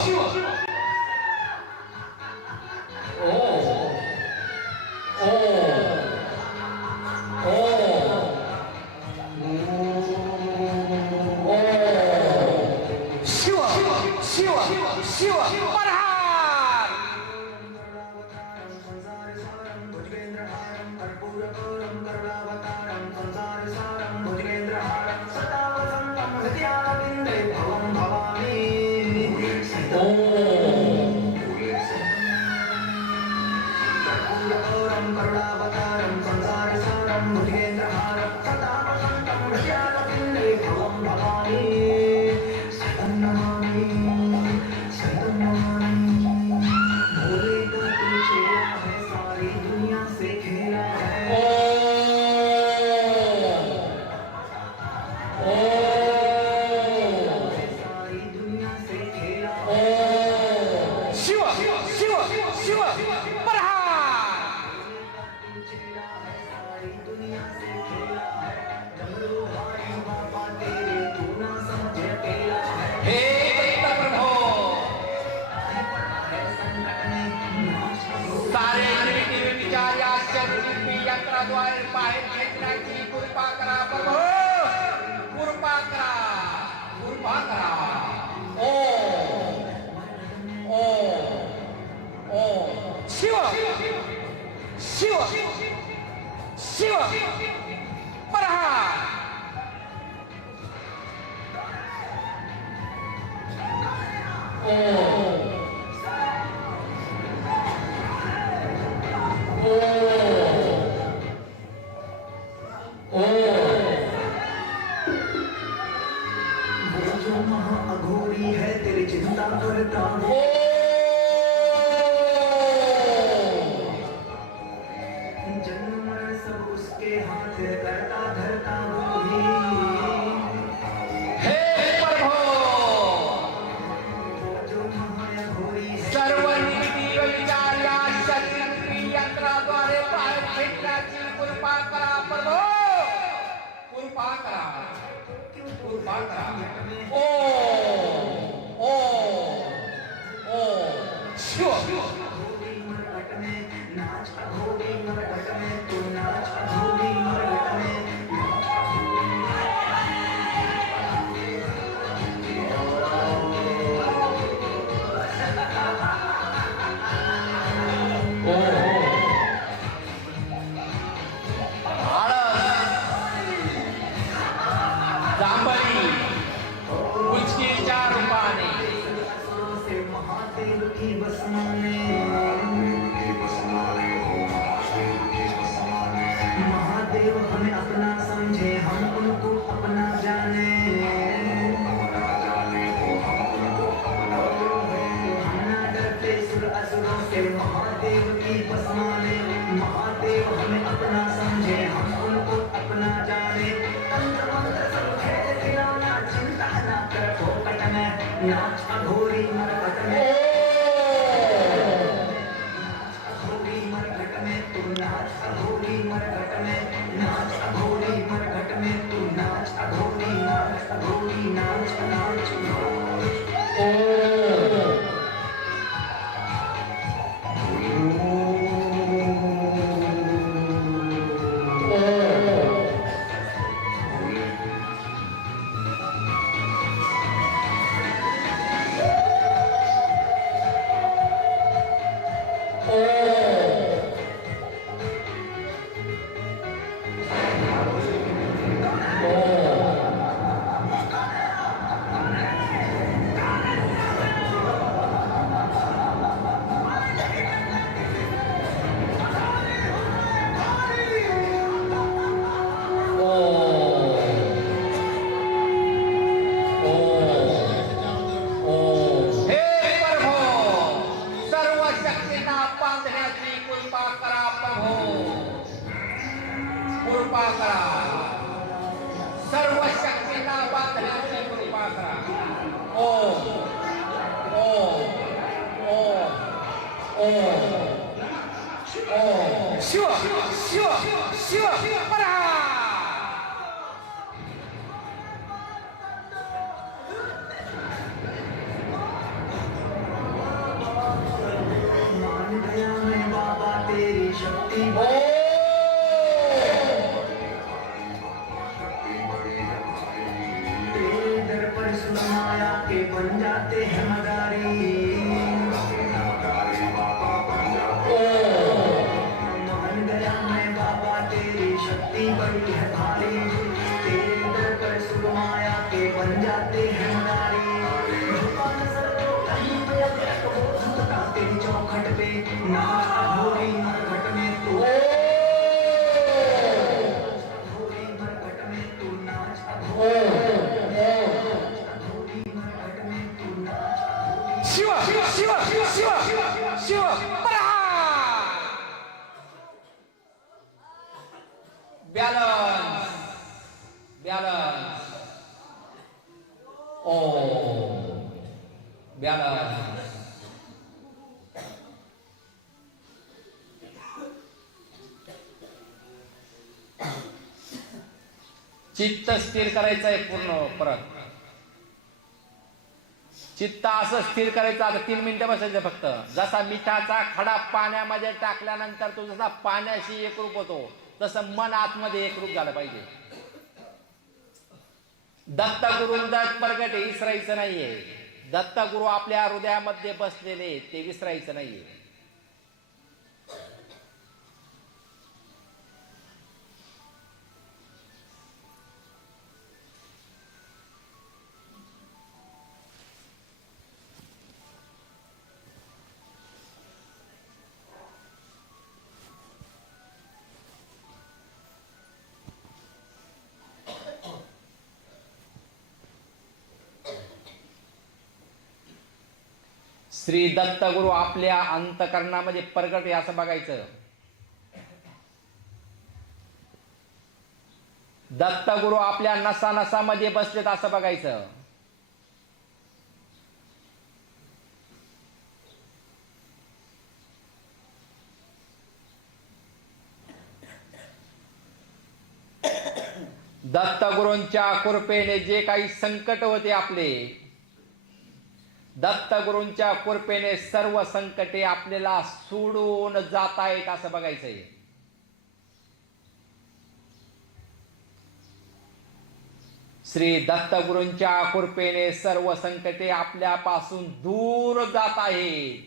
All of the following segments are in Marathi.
去吧去吧 forsaken. जन्म मरण सब उसके हाथ करता धरता हूँ भी हे प्रभो! वो जो माया घोरी सर्वनीति विचार्या सती क्रियंत्रा द्वारे पार छिन्नाची कृपा करा प्रभो। कृपा करा। कृपा करा। ओ ओ ओ शिव। దాంపల్లి घोष कृपा करा सर्व शक्यता बांधण्याची कृपा करा ओम ओम ओम ओम ओम शिव शिव शिव शिव परा Balance. Oh. ओ चित्त स्थिर करायचं आहे पूर्ण परत. चित्त असं स्थिर करायचं आता तीन मिनिटं बसायचं फक्त. जसा मिठाचा खडा पाण्यामध्ये टाकल्यानंतर तो जसा पाण्याशी एकरूप होतो तसं मन आतमध्ये एकरूप झालं पाहिजे. दत्तगुरु प्रगट हे विसरायचं नाहीये. दत्तगुरु आपल्या हृदयामध्ये बसलेले ते विसरायचं नाहीये. श्री दत्तगुरु आपल्या अंतकरणामध्ये प्रगट हे असं बघायचं. दत्तगुरु आपल्या नसा नसामध्ये बसलेत असं बघायचं. दत्तगुरूंच्या कृपेने जे काही संकट होते आपले दत्तगुरूंच्या कृपेने सर्व संकटे आपल्याला सोडून जात आहेत असं बघायचंय. श्री दत्तगुरूंच्या कृपेने सर्व संकटे आपल्यापासून दूर जात आहेत.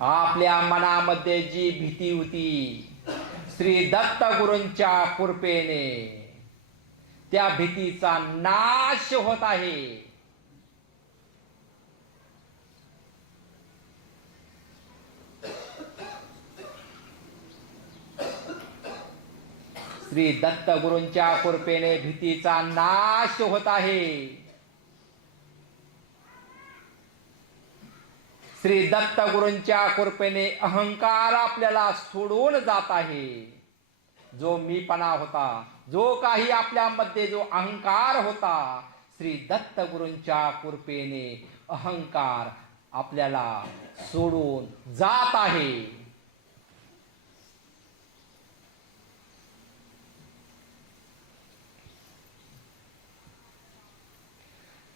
आपल्या मनामध्ये जी भीती होती श्री दत्तगुरूंच्या कृपेने त्या भीतीचा नाश होत आहे. श्री दत्तगुरूंच्या कृपेने भीतीचा नाश होत आहे. श्री दत्त गुरूंच्या कृपेने अहंकार आपल्याला सोडून जात आहे. जो मीपणा होता जो काही आपल्यामध्ये जो अहंकार होता श्री दत्तगुरूंच्या कृपेने अहंकार आपल्याला सोडून जात आहे.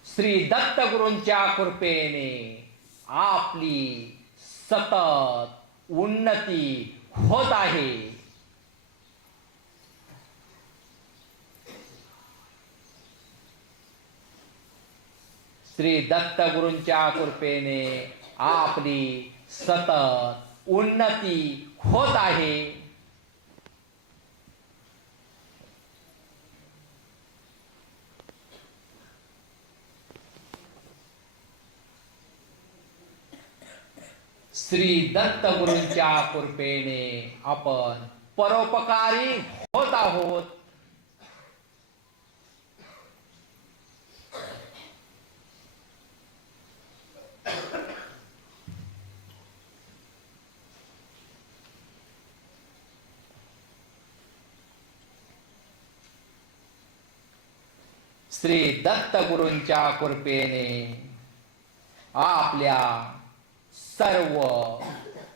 श्री दत्तगुरूंच्या कृपेने आपली सतत उन्नती होत आहे. श्री दत्तगुरूंच्या कृपेने आपली सतत उन्नती होत आहे. श्री दत्तगुरूंच्या कृपेने आपण परोपकारी होत आहोत. श्री दत्तगुरूंच्या कृपेने आपल्या सर्व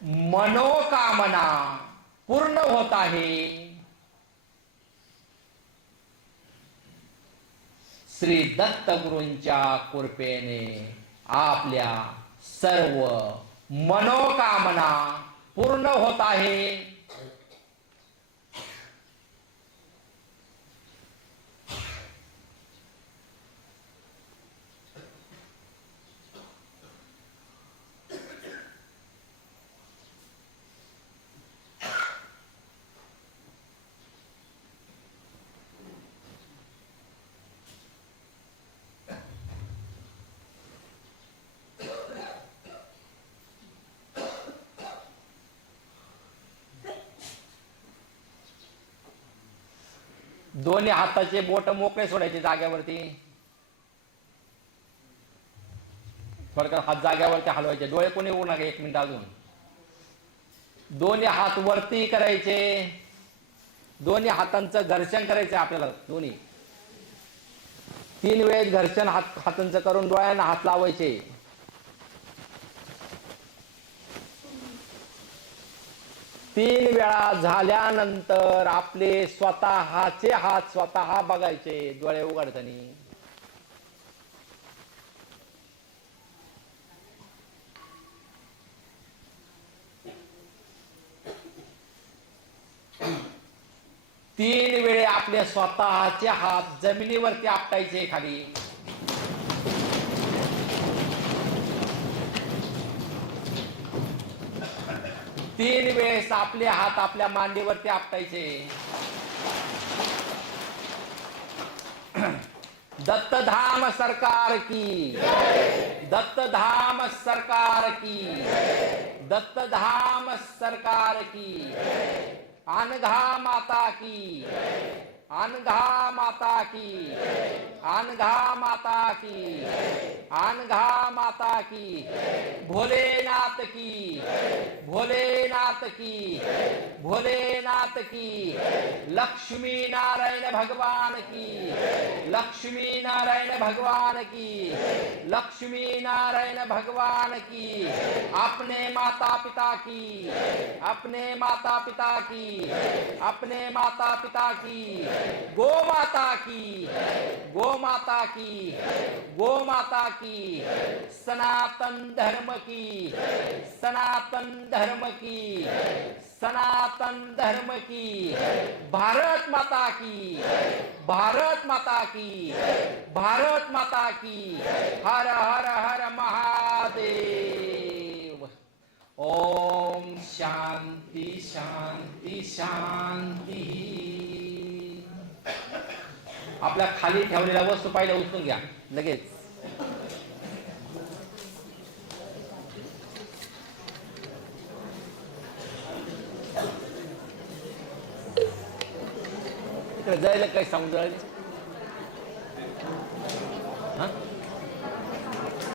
मनोकामना पूर्ण होत आहे. श्री दत्तगुरूंच्या कृपेने आपल्या सर्व मनोकामना पूर्ण होत आहे. दोन्ही हाताचे बोट मोकळे सोडायचे जाग्यावरती. थोडक्यात हात जाग्यावरती हलवायचे. डोळे कोणी उघडू नका एक मिनिट अजून. दोन्ही हात वरती करायचे. दोन्ही हातांचं घर्षण करायचं आपल्याला दोन्ही. तीन वेळेस घर्षण हात हातांचं करून डोळ्यांना हात लावायचे. तीन वेळा झाल्यानंतर आपले स्वतःचे हात स्वतः बघायचे डोळे उघडताना. तीन वेळे आपले स्वतःचे हात जमिनीवरती आपटायचे खाली. तीन वेळेस आपले हात आपल्या मांडीवरती आपटायचे. दत्तधाम सरकार की. दत्तधाम सरकार की. दत्तधाम सरकार की. अनघा माता की. अनघा माता की। अनघा माता की। अनघा माता की। भोलेनाथ की। भोलेनाथ की। भोलेनाथ की। लक्ष्मी नारायण भगवान की। लक्ष्मी नारायण भगवान की। लक्ष्मी नारायण भगवान की। अपने माता पिता की। अपने माता पिता की। अपने माता पिता की। गो माता की गो माता की गो माता की, सनातन धर्म की, सनातन धर्म की, सनातन धर्म की, भारत माता की, भारत माता की, भारत माता की, हर हर हर महादेव। ओम शांति शांति, शांती। आपल्या खाली ठेवलेल्या वस्तू पाहिल्या उचलून घ्या. लगेच. जायला काही समजायला